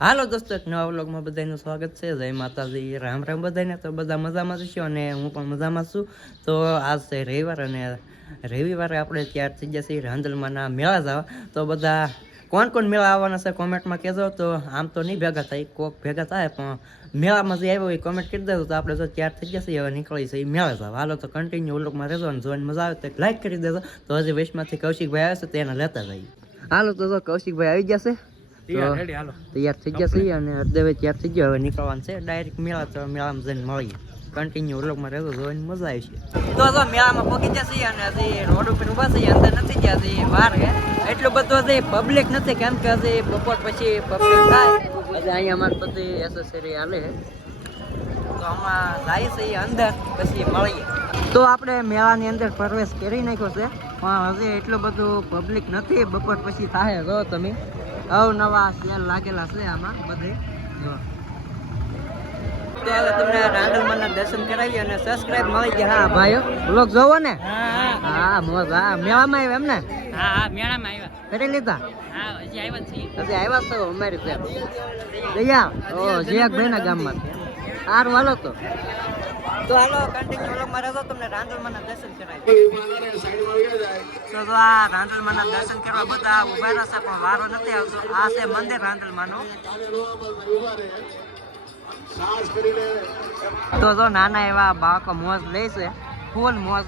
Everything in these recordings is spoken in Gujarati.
હાલો દોસ્તો, એક નવા વ્લોગમાં બધાનું સ્વાગત છે. જય માતાજી, રામ રામ બધાને. તો બધા મજામાં છો અને હું પણ મજામાં છું. તો આજ છે રવિવાર અને રવિવારે આપણે ત્યાર થઈ જશે રાંદલમાંના મેળા જવા. તો બધા કોણ કોણ મેળા આવવાના છે કોમેન્ટમાં કહેજો. તો આમ તો નહીં ભેગા થાય, કોક ભેગા થાય, પણ મેળામાં જે આવ્યો એ કોમેન્ટ કરી દેજો. તો આપણે જો ત્યાર થઈ જશે હવે નીકળી છે એ મેળા જવા. હાલો તો કન્ટિન્યુ વ્લોગમાં રહેજો અને જોઈને મજા આવે તો લાઈક કરી દેજો. તો હજી વેસ્ટમાંથી કૌશિકભાઈ આવે છે તેને લેતા જઈએ. હાલો તો જો કૌશિકભાઈ આવી જશે તો તૈયાર થઈ ગયા છીએ અને અર્ધવે તૈયાર થઈ ગયો. હવે નીકળવાનું છે. ડાયરેક્ટ મેળા તો મેળામાં જઈને મળીએ. કન્ટિન્યુ વ્લોગમાં રહેતો જોવાની મજા આવી છે તો જો મેળામાં પહોંચી ગયા છીએ અને હજી રોડ ઉપર ઊભા છીએ. અંદર નથી ગયા હજી વાર છે. એટલું બધું હજી પબ્લિક નથી કેમ કે હજી બપોર પછી પબ્લિક થાય. હજી અહીંયા અમારે બધી એસેસરી હાલે. તો આમાં જાય છે અંદર પછી મળીએ. તો આપણે મેળાની અંદર પ્રવેશ કરી નાખ્યો છે. પણ હજી એટલું બધું પબ્લિક નથી. બપોર પછી થાય જો તમે. અવનવા સેલ લાગેલા છે આમાં બધે. ત્યારે તમને રાંડલમાં દર્શન કરાવી અને સબસ્ક્રાઇબ મળી ગયા. હા ભાઈઓ બ્લોગ જોવો ને? હા મોજ. હા મેળામાં આવ્યા એમ ને હા હા મેળામાં આવ્યા. કરી લીધા? હા હજી આવ્યા છીએ. હજી આવ્યા છો અમારી ત્યાં દયા ઓ જયકભાઈ ના ગામમાં આર હાલો તો. તો હાલો કન્ટિન્યુ વ્લોગમાં રહેજો તમને રાંદલમાના દર્શન કરાવી તો તો આ રાંદલમાના દર્શન કરવા બધા ઊભા રહેશે પણ વારો નથી આવતો. આ છે મંદિર રાંદલમાનું તો જો નાના એવા બાળકો મોજ લે છે ફૂલ મોજ.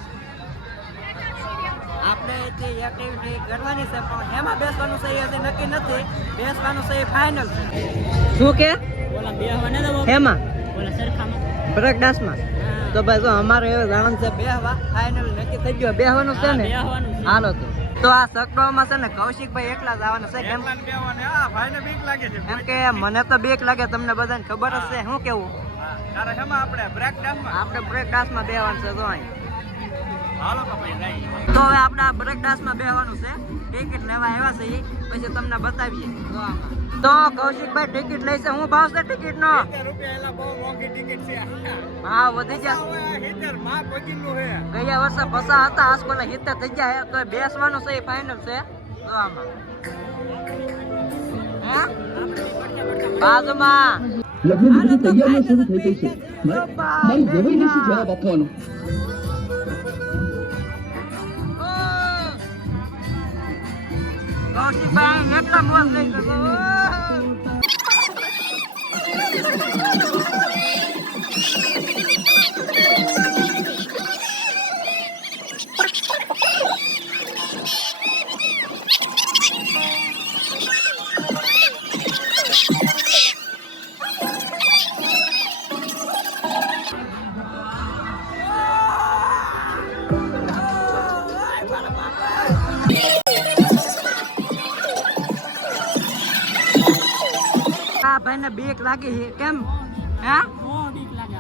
આપણે જે એક્ટિવિટી કરવાની છે પણ એમાં બેસવાનું છે એ હજી નક્કી નથી. બેસવાનું છે એ ફાઇનલ છે. શું કે? એમાં સરખામાં. બ્રેક ડાન્સમાં તો ભાઈ જો અમારે એવું જાણવાનું છે બેહવા. ફાઇનલ નક્કી થઈ ગયો. બેહવાનું છે ને? છે. હાલો તો. તો આ સકડોમાં છે ને કૌશિકભાઈ એકલા જ આવવાના છે કેમ? કેમ કે મને તો બીક લાગે તમને બધાને ખબર જ છે. શું કેવું? આપણે? બ્રેક ડાન્સમાં બેહવાનું છે જો અહીં. તો હવે આપણે આ બ્રેક ડાન્સમાં બેહવાનું છે. ટિકિટ લેવા આવ્યા છે ઈ. પછી તમને બતાવીએ. તો કૌશિકભાઈ ટિકિટ લઈ છે હું ભાવ છે ટિકિટ નો હા વધી જશે ગયા વર્ષે ફસા હતા આસપાસ હિતર થઈ જાય તો બેસવાનું છે ફાઇનલ છે. આમાં. બાજુમાં. લગ્ન તૈયારીઓ શરૂ થઈ ગઈ છે. મારી જવાઈ જવાબ આપવાનો? કૌશિકભાઈ એટલા મોજ લઈ શકો આ ભાઈને બેક લાગી કેમ? હા? લાગે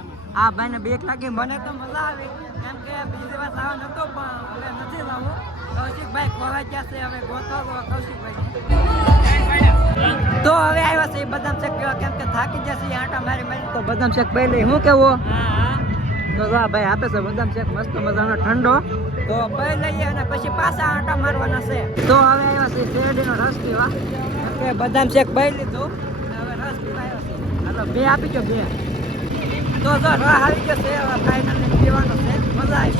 ભાઈને બેક લાગી. મને તો મજા આવી. કેમ કે બીજી વાર આવો નતો, પણ હવે નથી જવું. કૌશિકભાઈ ખોવાઈ ગયા છે. હવે ગોતો કૌશિકભાઈ. તો હવે આવ્યા છે બદામ શેક પીવા. કેમ કે થાકી જશે આટા મારી મારી. તો બદામ શેક પી લઈ. હું કેવું? હા હા તો જો ભાઈ આપે છે બદામ શેક. મસ્ત મજાનો ઠંડો. તો પી લઈએ અને પછી પાછા આટા મારવાના છે. તો હવે આવ્યા છે શેરડીનો રસ પીવા. કે બદામ શેક પી લીધું. હાલો બે આપી દો બે. તો જો રસ આવી ગયો છે ફાઇનલ પીવાનો છે. મજા આવી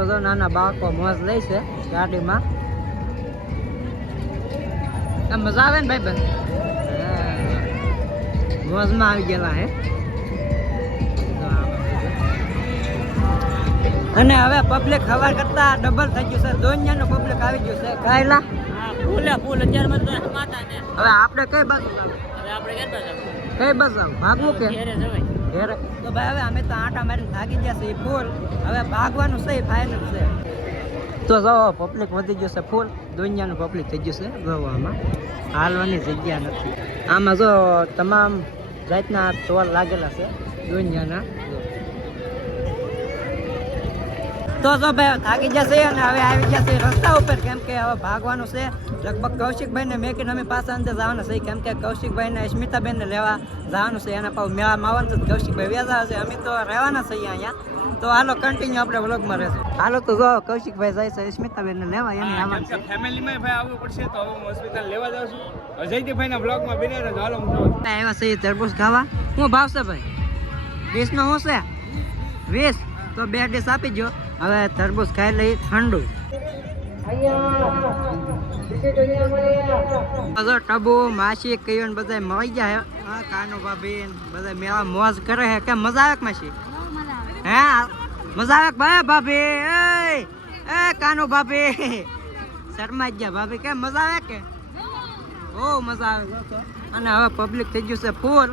તો જો નાના બાળકો મોજ લે છે ગાડીમાં. મજા આવે ને ભાઈ બંધ મોજમાં આવી ગયેલા હે. અને હવે પબ્લિક હવા કરતા ડબલ થઈ ગયું છે. દોનિયાનું પબ્લિક આવી ગયું છે. કાયલા? હા ફૂલે ફૂલ અત્યારમાં તો માતા ને હવે આપણે કઈ બાજુ? હવે આપણે કઈ બાજુ આવું ભાગવું કે? તો ભાઈ હવે અમે તો આટા મારીને ભાગી ગયા છે ફૂલ. હવે ભાગવાનું છે ફાઇનલ છે. તો જો પબ્લિક વધી ગયું છે ફૂલ. દુનિયાનું પબ્લિક થઈ ગયું છે ગોવામાં. હાલવાની જગ્યા નથી. આમાં જો તમામ જાતના ટોલ લાગેલા છે દુનિયાના જો. તો જો ભાઈ થાકી જશે અને હવે આવી જશે રસ્તા ઉપર. કેમ કે હવે ભાગવાનું છે. લગભગ કૌશિકભાઈને મેં કીધું અમે પાછા અંદર જવાના છે. કેમ કે કૌશિકભાઈને સ્મિતાબેનને લેવા જવાનું છે. એના પાછું મેળામાં આવવાનું છે. કૌશિકભાઈ વ્યાજા હશે અમે તો રહેવાના છીએ અહીંયા. તો હાલો કન્ટિન્યુ આપણે વ્લોગમાં રહેશું. હાલો તો જો કૌશિકભાઈ જાય છે સ્મિતાબેનને લેવા. એની આમાં છે ફેમિલીમાં ભાઈ આવવું પડશે તો હવે હું હોસ્પિટલ લેવા જાઉં છું. અજયજીભાઈના વ્લોગમાં બિને રહેજો હાલો હું જાઉં આવ્યા છે તરબૂચ ખાવા. શું ભાવશે ભાઈ? વીસ નો શું છે? વીસ? તો બે ડીશ આપી દો હવે તરબૂચ ખાઈ લઈ ઠંડુ. ટબુ, માસી કયું બધા મળી ગયા હે હા કાનુ ભાભી બધા મેળા મોજ કરે હે. કે મજા આવે માસી? હે? મજા આવે ભાઈ, ભાભી? એ કાનુ ભાભી શર્મા ગયા ભાભી. કે મજા આવે કે? બહુ મજા આવે. અને હવે પબ્લિક થઈ ગયું છે ફૂલ.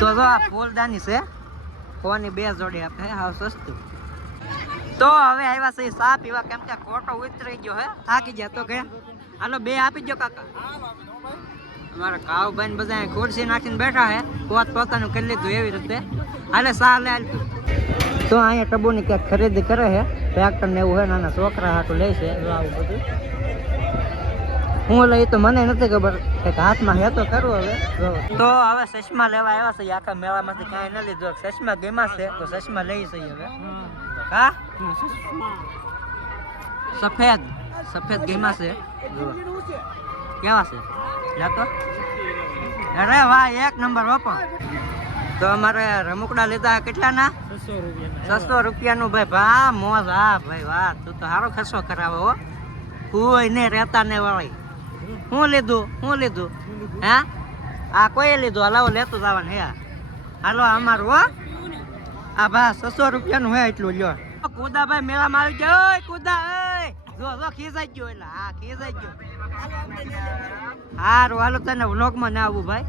તો જો આ ફૂલદાની છે. ફોની બે જોડી આપે. હાવ સસ્તું. તો હવે આવ્યા છે ચા પીવા કેમ કે ખોટો ઉતરી ગયો હે થાકી ગયા તો ગયા હાલો બે આપી દો કાકા. અમારા કાવભાઈ ને બધા અહીં ખુરશી નાખીને બેઠા હે પોત પોતાનું કરી લીધું એવી રીતે. હાલે સા લે હાલતું તો અહીંયા ટબુની ક્યાંક ખરીદી કરે છે ટ્રેક્ટર ને એવું હે નાના છોકરા હાટું લે છે. જો આવું બધું. હું લઈ તો મને નથી ખબર કે હાથમાં હે તો કરું હવે. જો. તો હવે ચશ્મા લેવા આવ્યા છે આખા મેળામાંથી કાંઈ ન લીધું. ચશ્મા ગેમા છે તો ચશ્મા લઈ છે હવે. હા સફેદ. સફેદ ગેમા છે. કેવા છે? તો. અરે વાહ એક નંબર વાપો તો અમારે રમકડા લીધા કેટલાના? છસો રૂપિયા છસો રૂપિયાનું ભાઈ. ભા મોજ. હા ભાઈ વાહ. તું તો સારો ખર્ચો કરાવો હો. કોઈ ને રહેતા ને વાળી. હું લીધું? હું લીધું? હે આ કોઈ લીધું? હલાવો લેતું જવાનું હે. હાલો અમારું હો. આ ભા છસો રૂપિયાનું હે એટલું લ્યો. કુદાભાઈ, મેળામાં આવી ગયો. ઓય, કુદા, ઓય. જો જો ખીજાઈ ગયો એટલે. હા ખીજાઈ ગયો. હારું, હાલો તને વ્લોગમાં ના આવું, ભાઈ.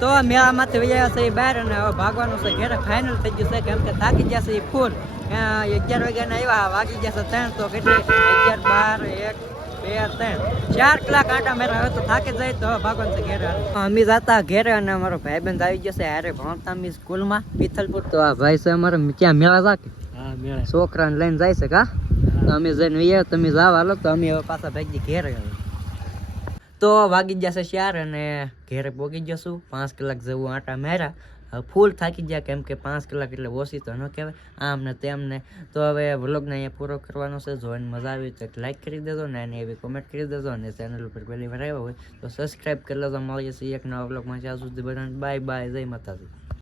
તો મેળામાંથી વૈયા છે એ બહાર અને હવે ભાગવાનું છે ઘેરે. ફાઇનલ થઈ ગયું છે, કેમ કે થાકી ગયા છે એ ફૂલ અગિયાર વાગ્યાના આવ્યા, વાગી ગયા છે ત્રણ, તો કેટલી? અગિયાર, બાર, એક બે ત્રણ. ચાર કલાક આટા મેરા હવે તો થાકી જાય તો હવે છે ઘેરે અમે જતા ઘેરે અને અમારો ભાઈબંધ આવી જશે હારે ભણતા અમે સ્કૂલમાં. પિથલપુર. તો આ ભાઈ છે અમારે ત્યાં મેળા જાકે મેળા. છોકરાને લઈને જાય છે કા? અમે જઈને વૈયા તમે જાવ હાલો. તો અમે હવે પાછા ભાગી ઘેરે તો વાગી જશે ચાર અને ઘેરે પોગી જશું પાંચ કલાક જેવું આટા માર્યા. ફૂલ થાકી ગયા કેમ કે પાંચ કલાક એટલે ઓછી તો ન કહેવાય. આમ ને તેમ ને. તો હવે વ્લોગને અહીંયા પૂરો કરવાનો છે. જોઈને મજા આવી તો લાઇક કરી દેજો ને એની એવી કોમેન્ટ કરી દેજો અને ચેનલ ઉપર પહેલી વાર આવ્યા હોય તો સબસ્ક્રાઈબ કરી લેજો. મળીએ છીએ એક નવા વ્લોગમાં ત્યાં સુધી બધાને બાય બાય જય માતાજી.